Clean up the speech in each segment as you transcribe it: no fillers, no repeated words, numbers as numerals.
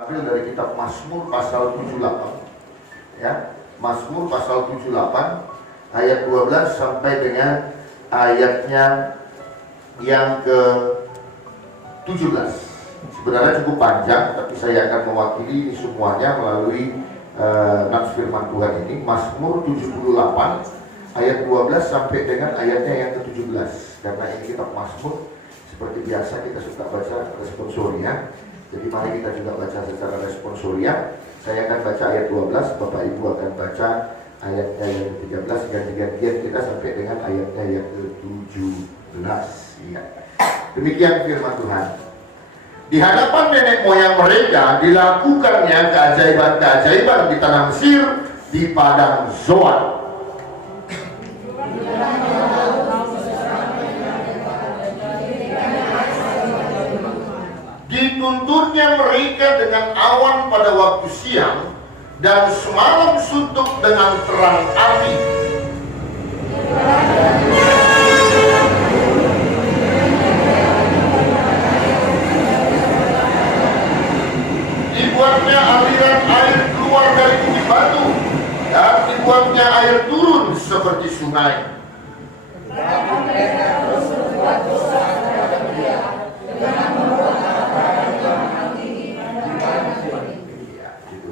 Ambil dari kitab Mazmur pasal 78 ya. Mazmur pasal 78 ayat 12 sampai dengan ayatnya yang ke-17. Sebenarnya cukup panjang, tapi saya akan mewakili ini semuanya melalui nats firman Tuhan ini. Mazmur 78 ayat 12 sampai dengan ayatnya yang ke-17. Karena ini kitab Mazmur, seperti biasa kita suka baca responsoria. Jadi mari kita juga baca secara responsoria. Saya akan baca ayat 12, Bapak Ibu akan baca ayatnya yang ke-13, ganti-gantian kita sampai dengan ayatnya yang ke-17 ya. Demikian firman Tuhan. Di hadapan nenek moyang mereka dilakukannya keajaiban-keajaiban di tanah Mesir, di padang Zoan. Dituntunnya mereka dengan awan pada waktu siang, dan semalam suntuk dengan terang api. Dibuatnya aliran air keluar dari bukit batu, dan dibuatnya air turun seperti sungai.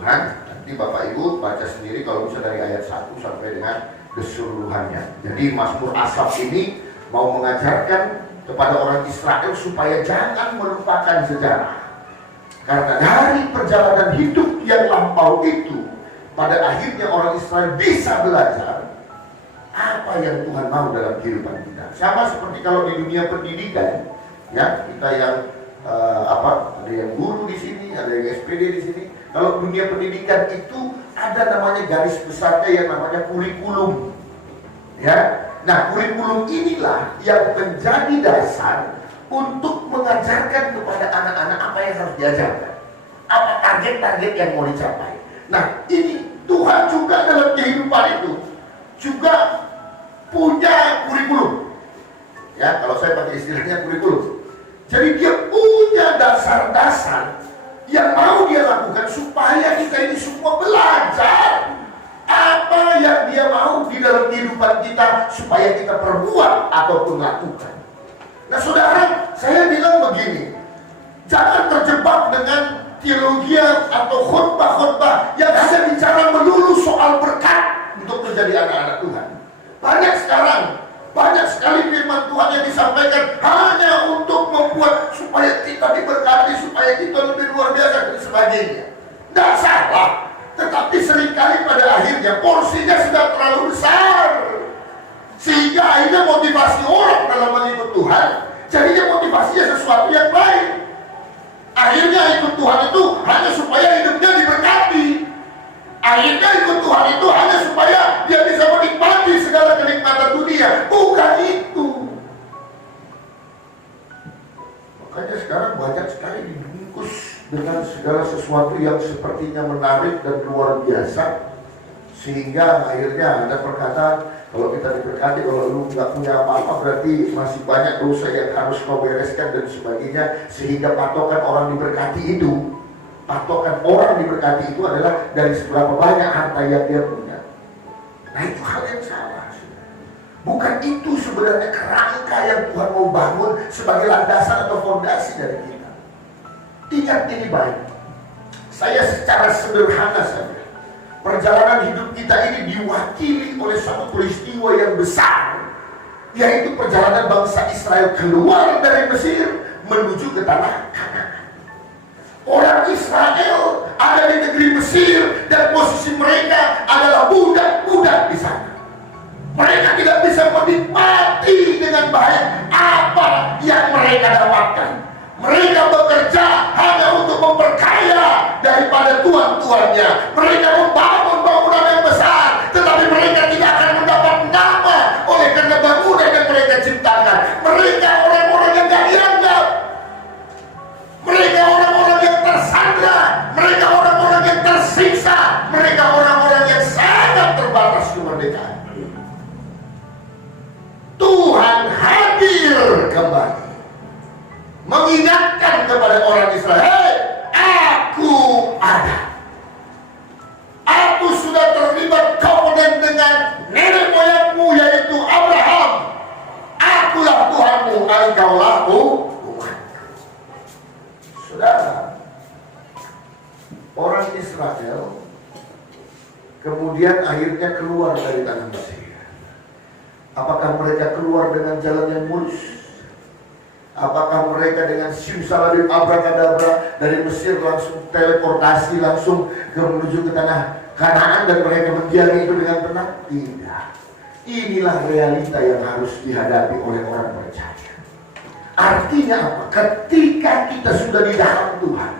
Tuhan, nanti Bapak Ibu baca sendiri kalau bisa dari ayat 1 sampai dengan keseluruhannya. Jadi Mazmur Asaf ini mau mengajarkan kepada orang Israel supaya jangan melupakan sejarah. Karena dari perjalanan hidup yang lampau itu, pada akhirnya orang Israel bisa belajar apa yang Tuhan mau dalam kehidupan kita. Sama seperti kalau di dunia pendidikan, ya, kita yang ada yang guru di sini, ada yang SPD di sini. Kalau dunia pendidikan itu ada namanya garis besarnya yang namanya kurikulum. Ya. Nah, kurikulum inilah yang menjadi dasar untuk mengajarkan kepada anak-anak apa yang harus diajarkan. Apa target-target yang mau dicapai. Nah, ini Tuhan juga dalam kehidupan itu juga punya kurikulum. Ya, kalau saya pakai istilahnya kurikulum. Jadi dia punya dasar-dasar yang mau dia lakukan supaya kita ini semua belajar apa yang dia mau di dalam kehidupan kita supaya kita perbuat ataupun lakukan. Nah saudara, saya bilang begini, jangan terjebak dengan teologi atau khotbah-khotbah yang hanya bicara melulu soal berkat untuk menjadi anak-anak Tuhan. Banyak sekali firman Tuhan yang disampaikan hanya untuk membuat supaya kita diberkati, supaya kita lebih luar biasa dan sebagainya. Tidak salah, tetapi seringkali pada akhirnya porsinya sudah terlalu besar, sehingga akhirnya motivasi orang dalam mengikut Tuhan jadinya motivasinya sesuatu yang lain. Akhirnya ikut Tuhan itu hanya supaya hidupnya diberkati. Akhirnya ikut Tuhan itu hanya supaya dia bisa menikmati segala kenikmatan dunia. Bukan itu. Makanya sekarang banyak sekali dibungkus dengan segala sesuatu yang sepertinya menarik dan luar biasa, sehingga akhirnya ada perkataan, kalau kita diberkati, kalau lu nggak punya apa-apa berarti masih banyak dosa yang harus kau bereskan dan sebagainya. Sehingga patokan orang diberkati itu, patokan orang diberkati itu adalah dari seberapa banyak harta yang dia punya. Nah itu hal yang salah. Bukan itu sebenarnya kerangka yang Tuhan mau bangun sebagai landasan atau fondasi dari kita. Ingat ini baik. Saya secara sederhana saja, perjalanan hidup kita ini diwakili oleh satu peristiwa yang besar, yaitu perjalanan bangsa Israel keluar dari Mesir menuju ke tanah Kanaan. Orang Israel ada di negeri Mesir dan posisi mereka adalah budak-budak di sana. Mereka tidak bisa menikmati dengan baik apa yang mereka dapatkan. Mereka bekerja hanya untuk memperkaya daripada tuan-tuannya. Mereka membangun bangunan yang besar, tetapi mereka tidak akan mendapat nama oleh karena bangunan yang mereka ciptakan. Mereka orang-orang yang gak dianggap. Mereka orang-orang yang tersandra. Mereka orang-orang yang tersiksa. Mereka orang-orang yang sangat terbatas kemerdekaan. Tuhan hadir kembali mengingatkan kepada orang Israel, hey, aku ada. Aku sudah terlibat kovenant dengan nenek moyangmu yaitu Abraham. Akulah Tuhanmu, engkaulah umatku. Saudara, orang Israel kemudian akhirnya keluar dari tanah Mesir. Apakah mereka keluar dengan jalan yang mulus? Apakah mereka dengan simsalabim abrakadabra dari Mesir langsung teleportasi langsung menuju ke tanah Kanaan dan mereka mendiami itu dengan tenang? Tidak. Inilah realita yang harus dihadapi oleh orang percaya. Artinya apa? Ketika kita sudah di dalam Tuhan,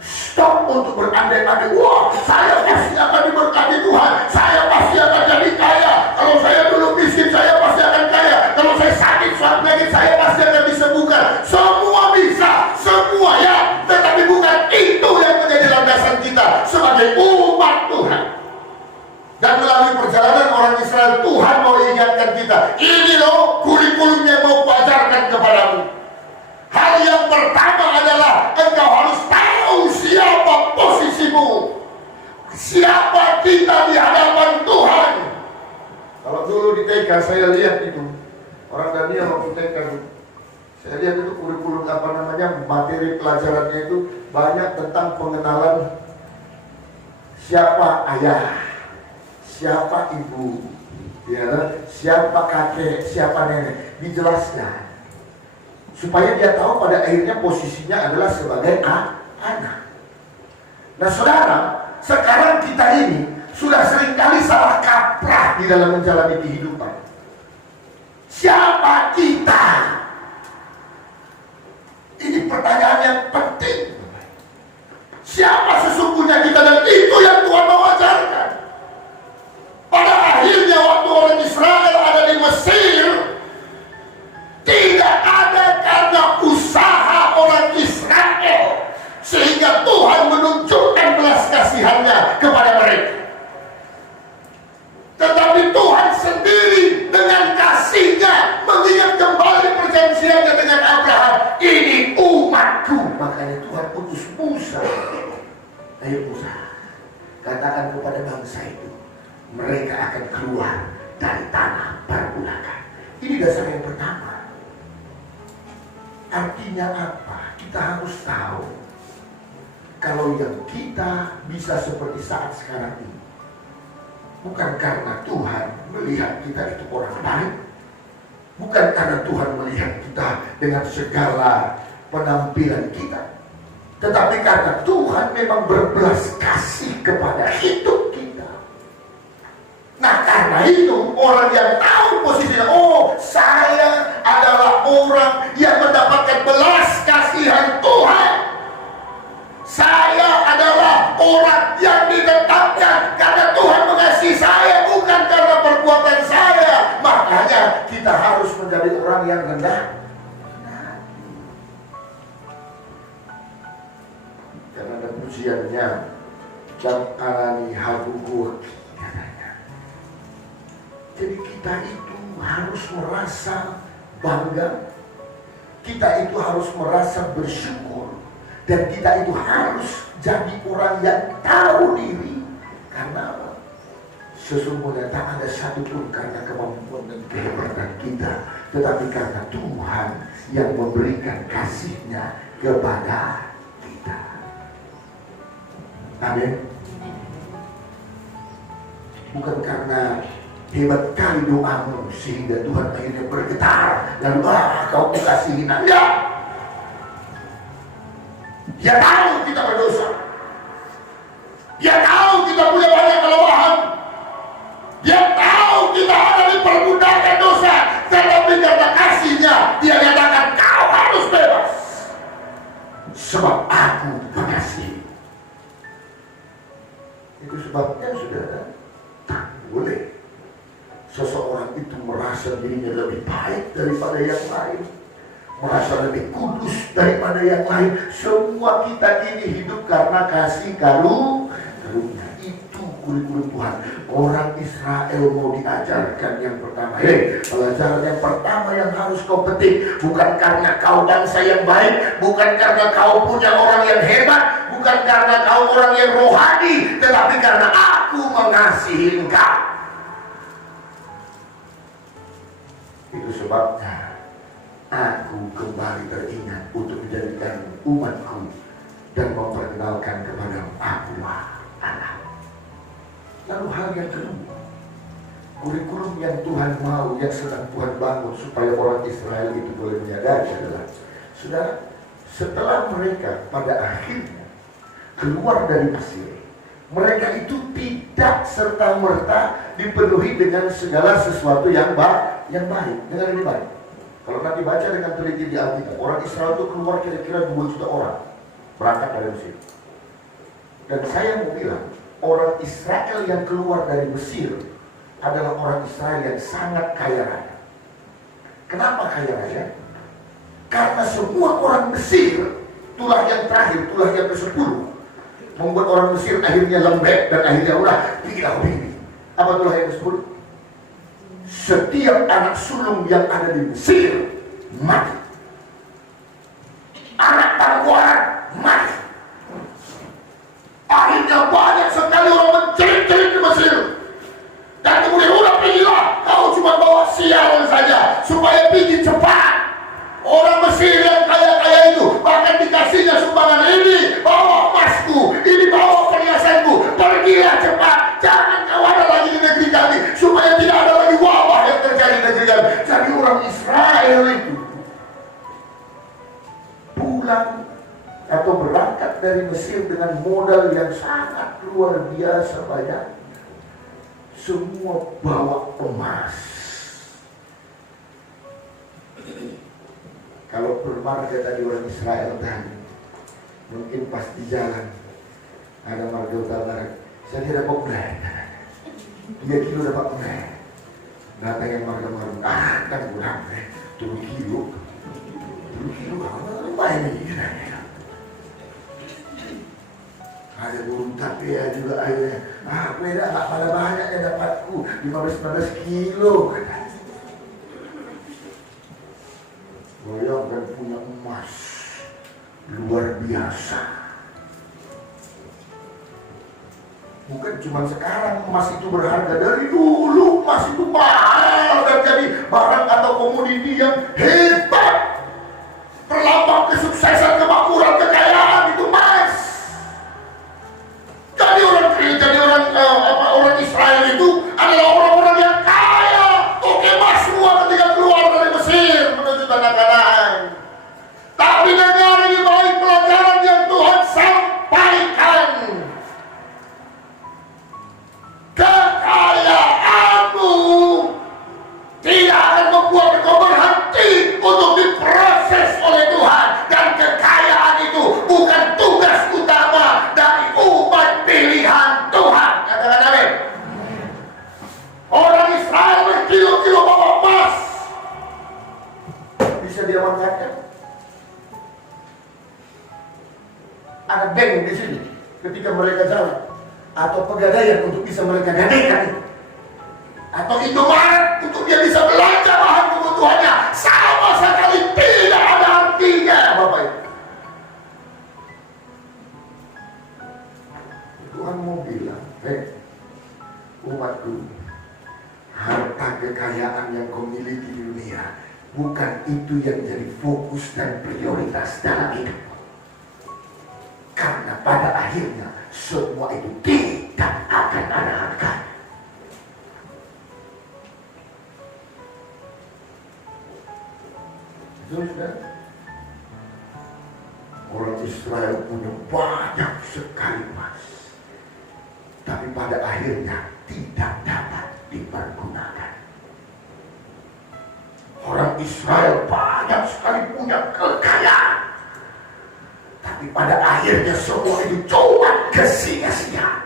stop untuk berandai-andai. Wah, saya pasti akan diberkati Tuhan. Saya pasti akan jadi kaya. Kalau saya dulu miskin, saya pasti akan kaya. Kalau saya sakit suatu penyakit, saya pasti akan disembuhkan. Semua bisa, semua ya. Tetapi bukan itu yang menjadi landasan kita sebagai umat Tuhan. Dan melalui perjalanan orang Israel, Tuhan mau ingatkan kita, ini loh kurikulum yang mau kuajarkan kepadamu. Hal yang pertama adalah engkau harus tahu siapa posisimu, siapa kita di hadapan Tuhan. Kalau dulu di TK saya lihat itu, orang Daniel waktu TK itu, saya lihat itu kurikulum materi pelajarannya itu banyak tentang pengenalan siapa ayah, siapa ibu, ya, siapa kakek, siapa nenek, dijelaskan supaya dia tahu pada akhirnya posisinya adalah sebagai anak. Nah saudara, sekarang kita ini sudah seringkali salah kaprah di dalam menjalani kehidupan. Siapa kita? Ini pertanyaan yang penting. Siapa sesungguhnya kita, dan itu yang Tuhan mau ajarkan. Pada akhirnya waktu orang Israel ada di Mesir, tidak ada karena usaha orang Israel sehingga Tuhan menunjukkan belas kasihannya kepada mereka. Tetapi Tuhan sendiri dengan kasihnya mengingat kembali perjanjiannya dengan Abraham. Ini umatku. Makanya Tuhan utus Musa. Ayo Musa, katakan kepada bangsa itu, mereka akan keluar dari tanah perbudakan. Ini dasar yang pertama. Artinya apa? Kita harus tahu kalau yang kita bisa seperti saat sekarang ini bukan karena Tuhan melihat kita itu orang baik, bukan karena Tuhan melihat kita dengan segala penampilan kita, tetapi karena Tuhan memang berbelas kasih kepada hidup kita. Nah karena itu orang yang tahu posisinya, oh saya adalah orang yang mendapatkan belas kasihan Tuhan, saya adalah orang yang ditetapkan karena Tuhan mengasihi saya, bukan karena perbuatan saya. Makanya kita harus menjadi orang yang rendah. Karena ada pujiannya, dan alani habuku katanya. Jadi kita itu harus merasa bangga, kita itu harus merasa bersyukur, dan kita itu harus jadi orang yang tahu diri. Karena sesungguhnya tak ada satupun karena kemampuan dan kehebatan kita, tetapi karena Tuhan yang memberikan kasih-Nya kepada kita. Amin. Bukan karena hebat kali doamu sehingga Tuhan akhirnya bergetar lalu kau kasihin. Enggak. Dia tahu kita berdosa, dia tahu kita punya banyak kelemahan, dia tahu kita ada di perbudakan dosa, tetapi karena kasih-Nya dia nyatakan kau harus bebas sebab aku mengasihi. Itu sebabnya saudara, tak boleh seseorang itu merasa dirinya lebih baik daripada yang lain, merasa lebih kudus daripada yang lain. Semua kita ini hidup karena kasih karunia. Itu kurikulum Tuhan. Orang Israel mau diajarkan yang pertama. Pelajaran yang pertama yang harus kau petik, bukan karena kau bangsa yang baik, bukan karena kau punya orang yang hebat, bukan bukan karena kau orang yang rohani, tetapi karena aku mengasihi engkau. Itu sebabnya aku kembali teringat untuk menjadikan umatku dan memperkenalkan kepada Akulah Allah. Lalu hal yang kedua, kurikulum yang Tuhan mau, yang sedang Tuhan bangun supaya orang Israel itu boleh menyadari adalah, saudara, setelah mereka pada akhirnya keluar dari Mesir, mereka itu tidak serta-merta dipenuhi dengan segala sesuatu yang baik. Dengar ini baik. Kalau nanti baca dengan teliti di Alkitab, orang Israel itu keluar kira-kira 2 juta orang berangkat dari Mesir. Dan saya mau bilang, orang Israel yang keluar dari Mesir adalah orang Israel yang sangat kaya raya. Kenapa kaya raya? Karena semua orang Mesir, tulah yang terakhir, tulah yang ke-10, membuat orang Mesir akhirnya lembek dan akhirnya udah tidak begini. Apa tulah yang ke-10? Setiap anak sulung yang ada di Mesir mati. Anak perempuan mati. Akhirnya banyak sekali orang mencerit-cerit di Mesir. Dan kemudian udah pergilah, kau cuma bawa sial saja supaya pergi cepat. Orang Mesir yang kaya-kaya itu bahkan dikasihnya sumbangan, ini bawa emasku, ini bawa perhiasanku, pergilah cepat, jangan kau ada lagi di negeri kami, supaya tidak ada lagi wabah yang terjadi di negeri kami. Jadi orang Israel itu pulang atau berangkat dari Mesir dengan modal yang sangat luar biasa banyak. Semua bawa emas. Kalau bermarga tadi orang Israel tadi, mungkin pas di jalan ada marga utara, saya tidak dapat uang, 3 kilo dapat uang. Datang yang marga kan kurang, 3 kilo lumayan ini. Ada burung tapia juga akhirnya, beda gak pada banyak yang dapatku, 15 kilo. Bayangkan punya emas luar biasa. Bukan cuma sekarang emas itu berharga, dari dulu emas itu mahal dan jadi barang atau komoditi yang hebat. Perlambang kesuksesan, kemakmuran, kekayaan itu emas. Jadi orang Israel itu adalah orang-orang yang kaya. Oke, emas semua ketika keluar dari Mesir menuju tanah Kanaan. Tapi dengar ini baik pelajaran yang Tuhan sampaikan. Kekayaanmu tidak akan membuat kau berhenti untuk diproses oleh Tuhan. Dan kekayaan itu bukan tugas utama dari umat pilihan Tuhan. Katakan amin. Orang Israel berkilo-kilo bawa emas, bisa diamankan. Ada bank di sini ketika mereka jalan, atau pegadaian untuk bisa mereka gadaikan, atau Indomaret untuk dia bisa belanja bahan kebutuhannya, sama sekali tidak ada artinya, Bapak Ibu. Tuhan mau bilang, umatku, harta kekayaan yang kau miliki di dunia bukan itu yang jadi fokus dan prioritas dalam hidup. Karena pada akhirnya semua itu tidak akan ada harganya. Sudah, orang Israel punya banyak sekali emas, tapi pada akhirnya tidak dapat dipergunakan. Orang Israel banyak sekali punya kekayaan, tapi pada akhirnya semua itu cuma sia-sia.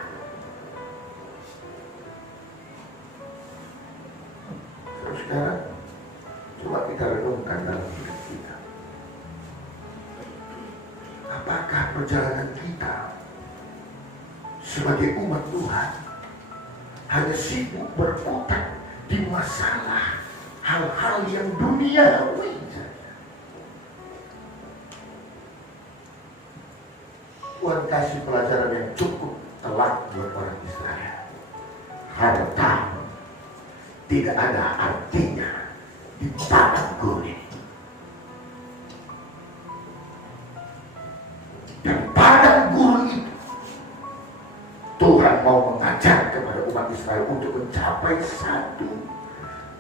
Terus sekarang coba kita renungkan dalam hidup kita. Apakah perjalanan kita sebagai umat Tuhan hanya sibuk berkutat di masalah hal-hal yang duniawi saja? Tuhan kasih pelajaran yang cukup telak buat orang Israel. Harta tidak ada artinya di padang gurun. Dan padang gurun itu Tuhan mau mengajar kepada umat Israel untuk mencapai satu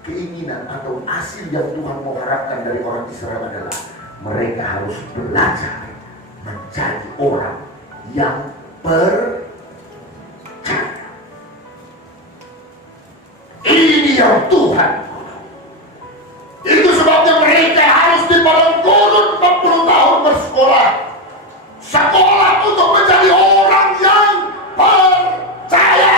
keinginan atau hasil yang Tuhan mau harapkan dari orang Israel adalah mereka harus belajar menjadi orang yang percaya. Ini yang Tuhan. Itu sebabnya mereka harus di padang gurun 40 tahun bersekolah. Sekolah untuk menjadi orang yang percaya.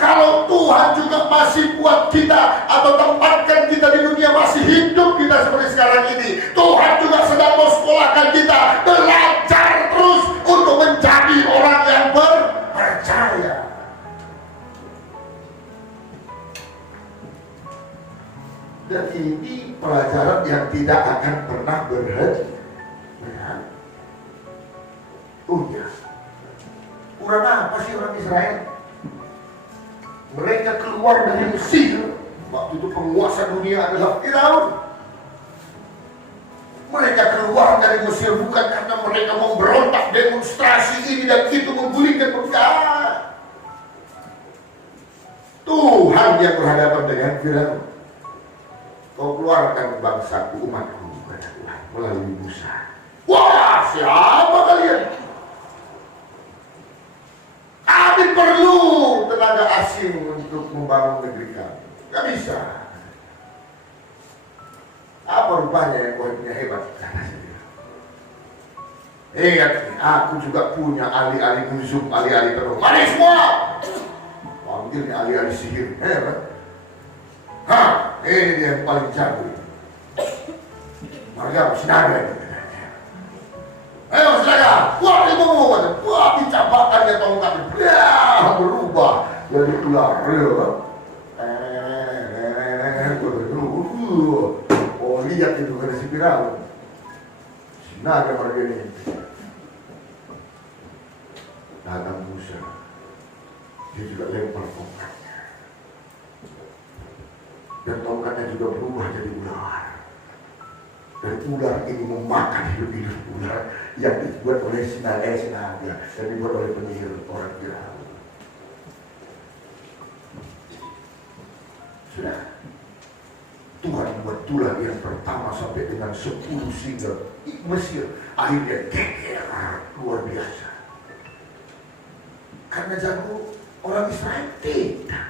Kalau Tuhan juga masih buat kita atau tempatkan kita di dunia masih hidup kita seperti sekarang ini, Tuhan juga sedang mensekolahkan kita belajar terus untuk menjadi orang yang percaya. Dan ini pelajaran yang tidak akan pernah berhenti. Oh ya, kurang apa sih orang Israel? Mereka keluar dari Mesir. Waktu itu penguasa dunia adalah Firaun. Mereka keluar dari Mesir bukan karena mereka mau berontak, demonstrasi ini dan itu, menggulingkan penjara. Tuhan yang berhadapan dengan Firaun. Kau keluarkan bangsaku, umatku, kata Tuhan melalui Musa. Wah, siapa kalian? Kami perlu tenaga asing untuk membangun negeri kami. Gak bisa. Apa rupanya yang kau punya hebat? Ingat, aku juga punya ahli-ahli nuzum, ahli-ahli terung. Mari semua! Panggilnya ahli-ahli sihir. Hebat. Ini dia yang paling jago. Marga Sinaga ini. Ayo Sinaga, buat ibumu. Buat dicapakannya tongkatnya. Berubah jadi ular. Oh lihat itu kan si Firaun. Sinaga marga ini. Datang Musa. Dia juga lempar tongkat. Dan tongkatnya juga berubah jadi ular. Dan ular ini memakan hidup-hidup ular yang dibuat oleh Sinaga dan dibuat oleh penyihir orang Firaun. Sudah, Tuhan buat tulah yang pertama sampai dengan 10 singa Mesir akhirnya geger luar biasa. Karena jago orang Israel tidak.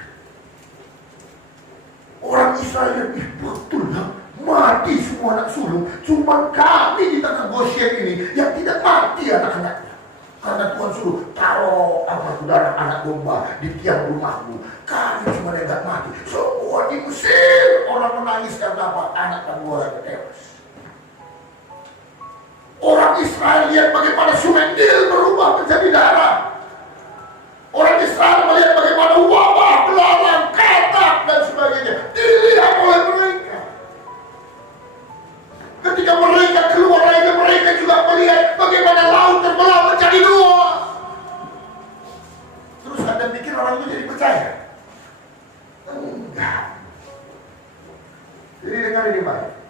Orang Israel betul lah, mati semua anak sulung. Cuma kami di tanah Goshen ini yang tidak mati anak-anaknya. Karena Tuhan suruh taruh darah anak domba di tiang rumahmu. Kami cuma yang tidak mati. Semua di Mesir orang menangis karena apa? Anak dan orang tewas. Orang Israel lihat bagaimana Sungai Nil berubah menjadi darah. Orang Israel melihat bagaimana wabah, belalang, katak dan sebagainya dilihat oleh mereka. Ketika mereka keluar lagi, mereka juga melihat bagaimana laut terbelah menjadi dua. Terus Anda pikir orang itu jadi percaya? Enggak. Jadi dengar ini baik.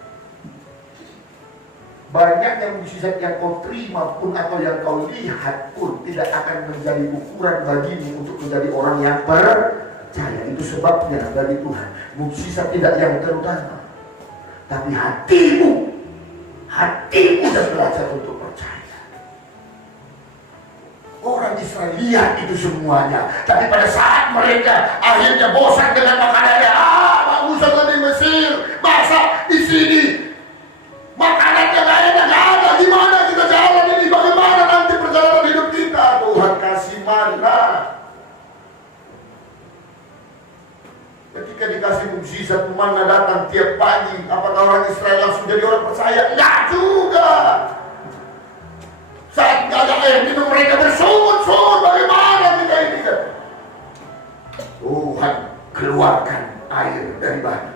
Banyak yang mukjizat yang kau terima pun atau yang kau lihat pun tidak akan menjadi ukuran bagimu untuk menjadi orang yang percaya. Itu sebabnya bagi Tuhan mukjizat tidak yang terutama, tapi hatimu dan belajar untuk percaya. Orang Israel lihat itu semuanya, tapi pada saat mereka akhirnya bosan dengan makanannya, bagusan di Mesir, masak di sini. Makanannya gak enak, gak ada. Gimana kita jalan ini? Bagaimana nanti perjalanan hidup kita? Tuhan kasih mana. Ketika dikasih mukjizat mana datang tiap pagi, apakah orang Israel langsung jadi orang percaya? Enggak juga. Saat gak ada air minum mereka bersungut-sungut. Bagaimana kita ini? Tuhan keluarkan air dari batu.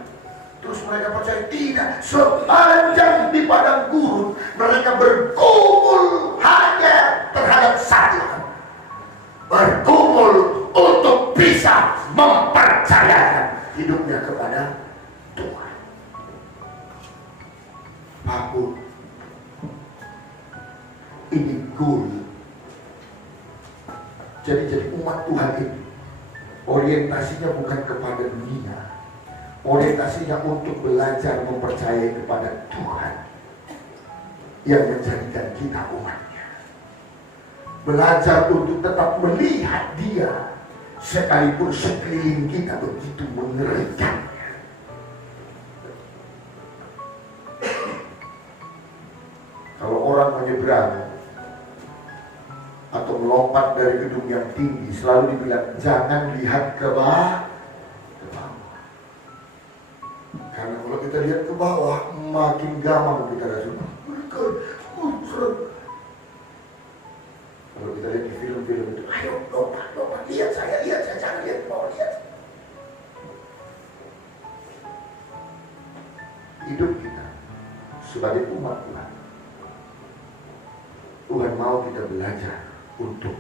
Terus mereka percaya tidak, sepanjang di padang gurun Mereka berkumpul hanya terhadap satu, berkumpul untuk bisa mempercayakan hidupnya kepada Tuhan. Apapun ini goal. Jadi umat Tuhan ini orientasinya bukan kepada dunia, orientasinya untuk belajar mempercayai kepada Tuhan yang menjadikan kita umatnya. Belajar untuk tetap melihat Dia sekalipun sekeliling kita begitu mengerikan. Kalau orang menyeberang atau melompat dari gedung yang tinggi, selalu dibilang jangan lihat ke bawah. Karena kalau kita lihat ke bawah, makin gampang kita rasa. Kalau kita lihat di film-film itu, ayo lompat, lihat saya, jangan lihat ke bawah, lihat. Hidup kita sebagai umat Tuhan, Tuhan mau kita belajar untuk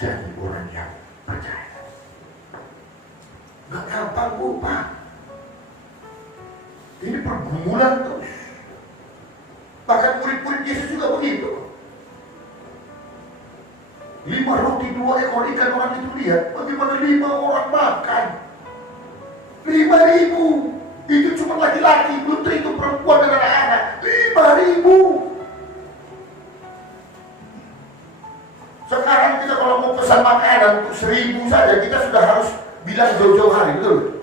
jadi orang yang percaya. Gak gampang Pak. Ini pergumulan terus. Bahkan murid-murid Yesus juga begitu. 5 roti 2 ekor ikan, orang itu lihat bagaimana 5 orang makan. 5.000. Itu cuma laki-laki, belum terhitung perempuan dan anak-anak. 5.000. Sekarang kita kalau mau pesan makanan untuk 1.000 saja, kita sudah harus bilang jauh-jauh hari, betul?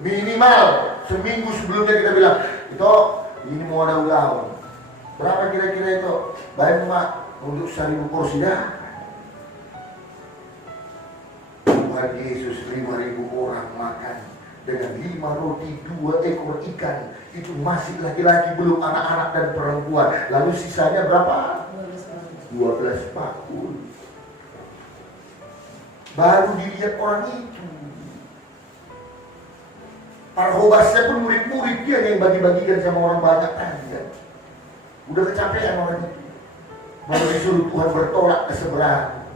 Minimal seminggu sebelumnya kita bilang, itu ini mau ada ulang. Berapa kira-kira itu? Baik Mak, untuk 1.000 porsi dah. Tuhan Yesus 5.000 orang makan dengan 5 roti 2 ekor ikan. Itu masih laki-laki, belum anak-anak dan perempuan. Lalu sisanya berapa? 12 bakul. Baru dilihat orang itu. Para khobasnya pun murid-murid dia yang bagi-bagikan sama orang banyak tadi kan. Udah kecapean orang itu. Baru disuruh Tuhan bertolak ke seberang.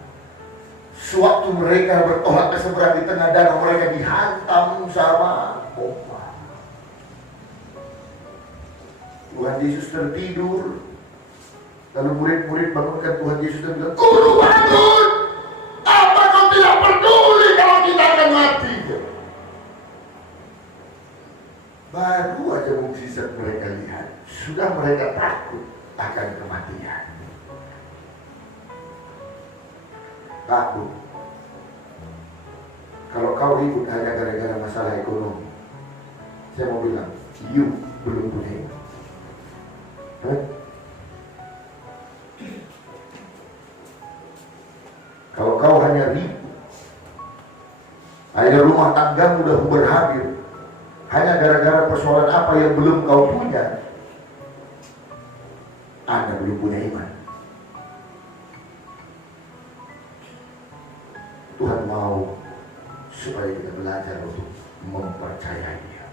Sewaktu mereka bertolak ke seberang, di tengah danau mereka dihantam sama ombak. Tuhan Yesus tertidur. Lalu murid-murid bangunkan Tuhan Yesus dan bilang, Guru bangun! Apa kau tidak peduli kalau kita akan mati? Baru aja mukjizat mereka lihat, sudah mereka takut akan kematian. Takut. Kalau kau ribut hanya gara-gara masalah ekonomi, saya mau bilang, you belum punya. Kalau kau hanya ribut, akhirnya rumah tanggamu udah berhabis, hanya gara-gara persoalan apa yang belum kau punya, Anda belum punya iman. Tuhan mau supaya kita belajar untuk mempercayai Dia.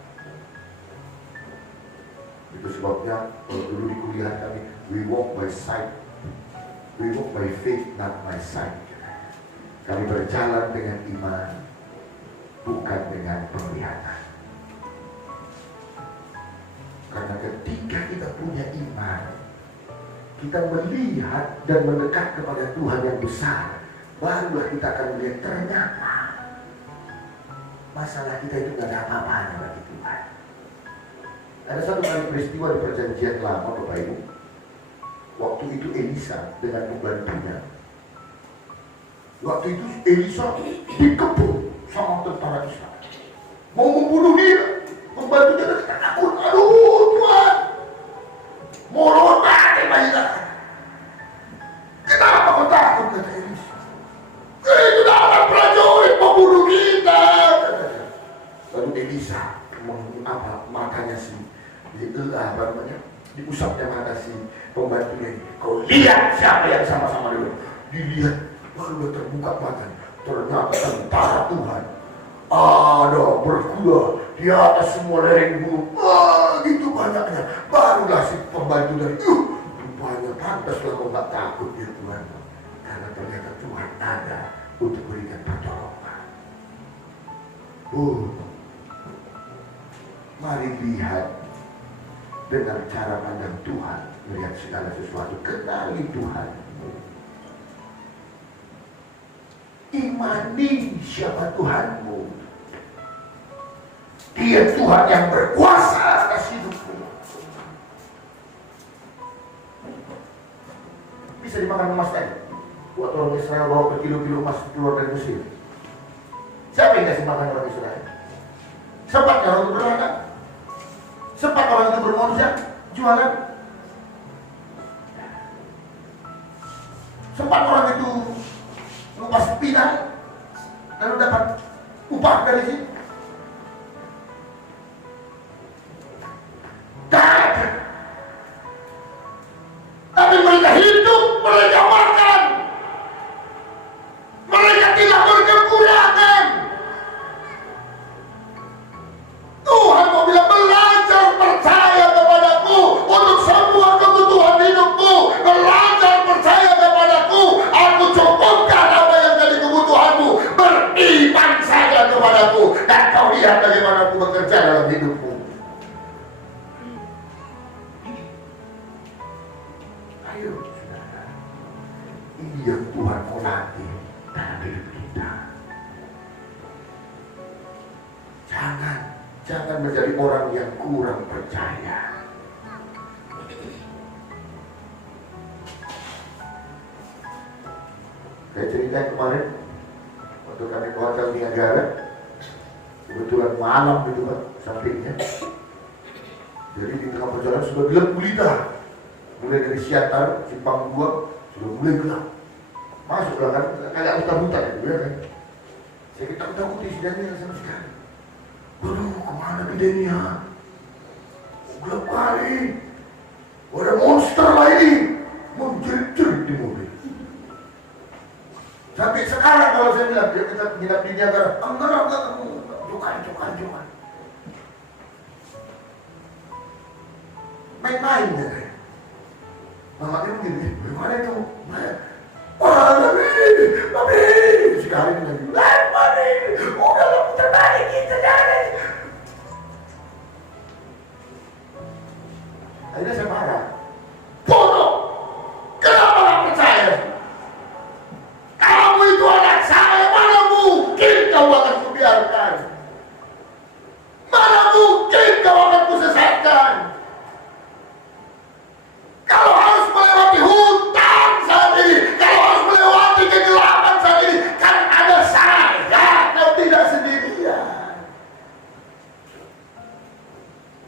Itu sebabnya kalau dulu di kuliah kami, we walk by sight, we walk by faith, not by sight. Kami berjalan dengan iman, bukan dengan penglihatan. Karena ketika kita punya iman, kita melihat dan mendekat kepada Tuhan yang besar, barulah kita akan melihat ternyata masalah kita itu gak ada apa-apanya bagi Tuhan. Ada satu kali peristiwa di perjanjian lama Bapak Ibu. Waktu itu Elisa dengan pembantunya. Waktu itu Elisa dikepung sama tentara Israel, mau membunuh dia. Pembantunya udah takut, aduh Tuhan, mau lompat Elisa. Kenapa kau takut, kata Elisa? Itu adalah prajurit membunuh kita. Lalu Elisa matanya diusapnya mata si pembantunya ini. Kau lihat siapa yang sama-sama dulu. Dilihat. Lalu terbuka mata, ternyata tentara Tuhan ada berkuda di atas semua lereng gunung. Wah, gitu banyaknya. Barulah si pembantu dan rupanya pantaslah kau nggak takut ya Tuhan, karena ternyata Tuhan ada untuk berikan pertolongan. Mari lihat dengan cara pandang Tuhan, melihat segala sesuatu, kenali Tuhan. Imani siapa Tuhanmu. Dia Tuhan yang berkuasa atas hidupmu. Bisa dimakan emas tadi. Waktu orang Israel bawa berkilo-kilo emas keluar dari Mesir. Siapa yang kasih makan orang Israel? Sempat orang itu berdagang? Sempat orang itu bermodal jualan? Sempat orang itu ngupas pinang lalu dapat upah dari sini? Tapi mereka hidup, mereka makan, mereka tidak berkekurangan. Tuhan mau bilang, belajar percaya kepadaku untuk semua kebutuhan hidupmu. Belajar percaya kepadaku, aku cukupkan apa yang jadi kebutuhanmu. Beriman saja kepadaku dan kau lihat bagaimana aku bekerja dalam hidupmu. Ayo saudara, ini yang Tuhan mau latih dalam hidup kita. Jangan menjadi orang yang kurang percaya. Kayak cerita kemarin waktu kami ke Hotel Niagara, kebetulan malam itu kan sampingnya. Jadi di tengah perjalanan sudah gelap gulita. Mulai dari Siantar, Simpang 2 sudah mulai gelap. Masuklah kan, kayak hutan-hutan gitu ya kan. Saya takut di sidangnya sama sekali. Waduh, kemana bedanya? Gelap kali. Ada monster lagi menjerit-jerit di mobil. Sampai sekarang kalau saya bilang dia kita nginap di Niagara, enggak, jokan. Main-main ya kan. Mama dia begini, bagaimana itu? Wah, tapi sekali ini lagi, mari, udah lah putar balik kita jadi. Akhirnya saya marah. Bodoh, kenapa gak percaya? Kamu itu anak saya, mana mungkin kau akan kubiarkan? Mana mungkin kau akan kusesatkan? Kalau harus melewati hutan saat ini, kalau harus melewati kegelapan saat ini, kan ada saya, kau tidak sendirian.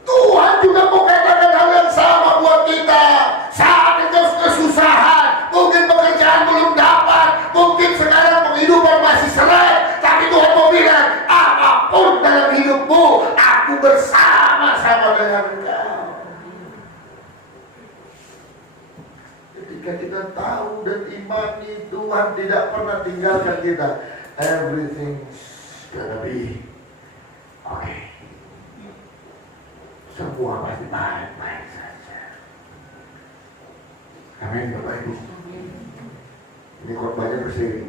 Tuhan juga mau katakan hal yang sama buat kita. Saat itu kesusahan, mungkin pekerjaan belum dapat, mungkin sekarang penghidupan masih seret, tapi Tuhan mau bilang, apapun dalam hidupmu, aku bersama-sama dengan engkau. Ketika kita tahu dan imani Tuhan tidak pernah tinggalkan kita, everything's gonna be okay. Semua pasti baik-baik saja. Amin, Bapak Ibu. Ini khotbahnya berseri.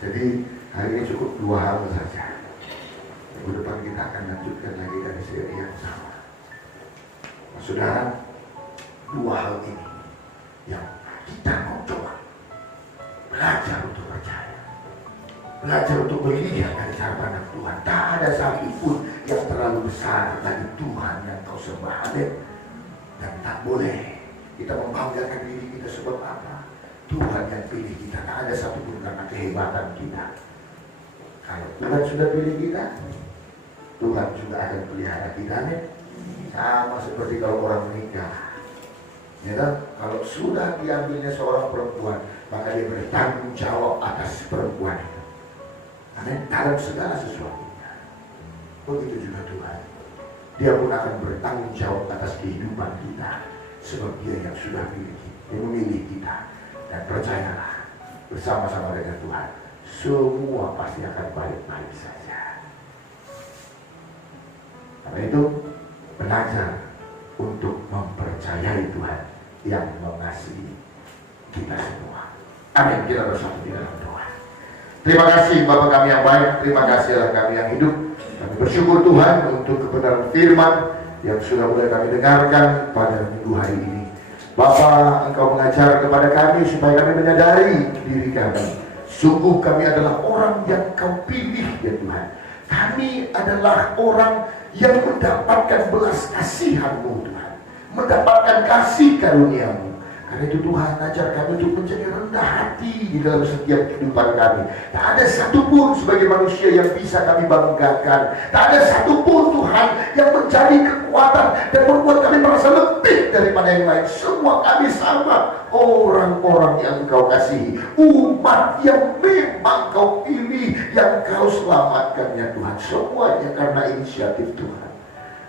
Jadi hari ini cukup 2 hal saja. Minggu depan kita akan lanjutkan lagi dari seri yang sama. Nah, saudara, 2 hal ini yang kita mau coba belajar untuk percaya, belajar untuk melihat dari cara pandang Tuhan. Tak ada satupun yang terlalu besar bagi Tuhan yang kau sembah. Amin. Dan tak boleh kita membanggakan diri kita sebab apa? Tuhan yang pilih kita. Tak ada satupun karena kehebatan kita. Kalau Tuhan sudah pilih kita, Tuhan juga akan pelihara kita. Amin. Sama seperti kalau orang menikah. Ya kan? Kalau sudah diambilnya seorang perempuan, maka dia bertanggung jawab atas perempuan itu. Amin. Dalam segala sesuatunya. Begitu juga Tuhan. Dia pun akan bertanggung jawab atas kehidupan kita, sebab Dia yang sudah memilih kita. Dan percayalah, bersama-sama dengan Tuhan, semua pasti akan baik-baik saja. Karena itu, belajar untuk mempercayai Tuhan. yang mengasihi kita semua. Amin. Kita bersatu di dalam doa. Terima kasih Bapa kami yang baik, terima kasih Allah kami yang hidup. Kami bersyukur Tuhan untuk kebenaran firman yang sudah mulai kami dengarkan pada minggu hari ini. Bapa, Engkau mengajar kepada kami supaya kami menyadari diri kami. Sungguh kami adalah orang yang Kau pilih ya Tuhan. Kami adalah orang yang mendapatkan belas kasihan-Mu Tuhan, mendapatkan kasih karunia-Mu. Karena itu Tuhan ajar kami untuk menjadi rendah hati di dalam setiap kehidupan kami. Tak ada satupun sebagai manusia yang bisa kami banggakan. Tak ada satupun Tuhan yang menjadi kekuatan dan membuat kami merasa lebih daripada yang lain. Semua kami sama, orang-orang yang Kau kasihi, umat yang memang Kau pilih, yang Kau selamatkan ya Tuhan. Semuanya karena inisiatif Tuhan.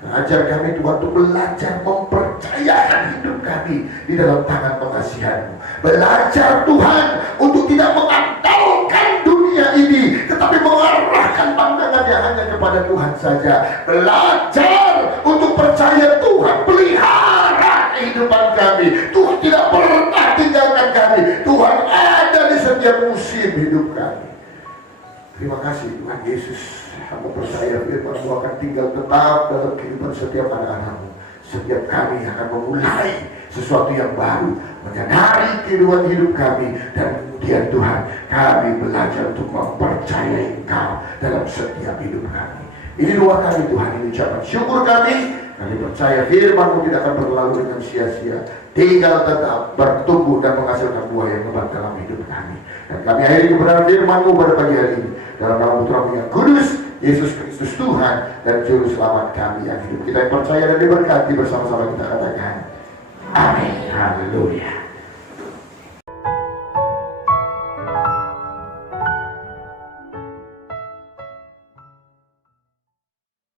Ajar kami Tuhan untuk belajar mempercayakan hidup kami di dalam tangan pengasihan-Mu. Belajar Tuhan untuk tidak mengandalkan dunia ini, tetapi mengarahkan pandangan yang hanya kepada Tuhan saja. Belajar untuk percaya Tuhan pelihara kehidupan kami. Tuhan tidak pernah tinggalkan kami. Tuhan ada di setiap musim hidup kami. Terima kasih Tuhan Yesus. Hamba percaya firman-Mu akan tinggal tetap dalam kehidupan setiap anak-anak-Mu. Setiap kami akan memulai sesuatu yang baru, menyadari kehidupan hidup kami, dan kemudian Tuhan, kami belajar untuk mempercayai Engkau dalam setiap hidup kami. Ini doa kami Tuhan, ini ucapan syukur kami. Kami percaya firman-Mu tidak akan berlalu dengan sia-sia, tinggal tetap bertumbuh dan menghasilkan buah yang lebat dalam hidup kami. Dan kami akhiri kebenaran firman-Mu pada pagi hari ini dalam nama Putra-Mu yang kudus, Yesus Kristus Tuhan dan Juru Selamat kami yang hidup. Kita yang percaya dan diberkati bersama-sama kita katakan amin. Haleluya.